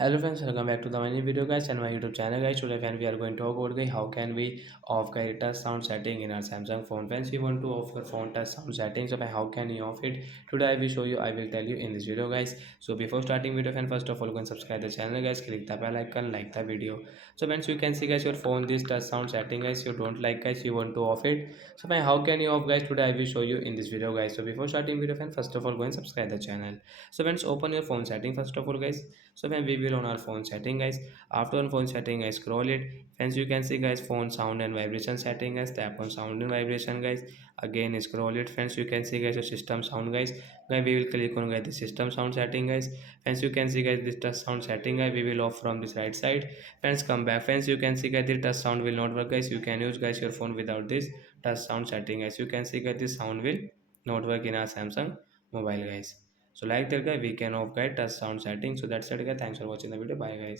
Hello friends, welcome back to the mini video guys and my YouTube channel guys. Today friends we are going to talk about guys how can we off guys touch sound setting in our Samsung phone. Friends, we want to off your phone touch sound settings. So how can you off it? Today I will show you. I will tell you in this video guys. So before starting video friends, first of all go and subscribe the channel guys. Click the bell icon, like the video. So friends, you can see guys your phone this touch sound setting guys. You don't like guys, you want to off it. So how can you off guys? Today I will show you in this video guys. So before starting video friends, first of all go and subscribe the channel. So friends, open your phone setting first of all guys. So when we will on our phone setting guys, after on phone setting I scroll it. Friends, you can see guys phone sound and vibration setting guys. Tap on sound and vibration guys. Again scroll it. Friends, you can see guys your system sound guys. Then we will click on guys the system sound setting guys. Friends, you can see guys this touch sound setting guys. We will off from this right side. Friends, come back. Friends, you can see guys the touch sound will not work guys. You can use guys your phone without this touch sound setting guys. You can see guys this sound will not work in our Samsung mobile guys. So like that guy we can off guide touch sound setting. So that's it guys, thanks for watching the video, bye guys.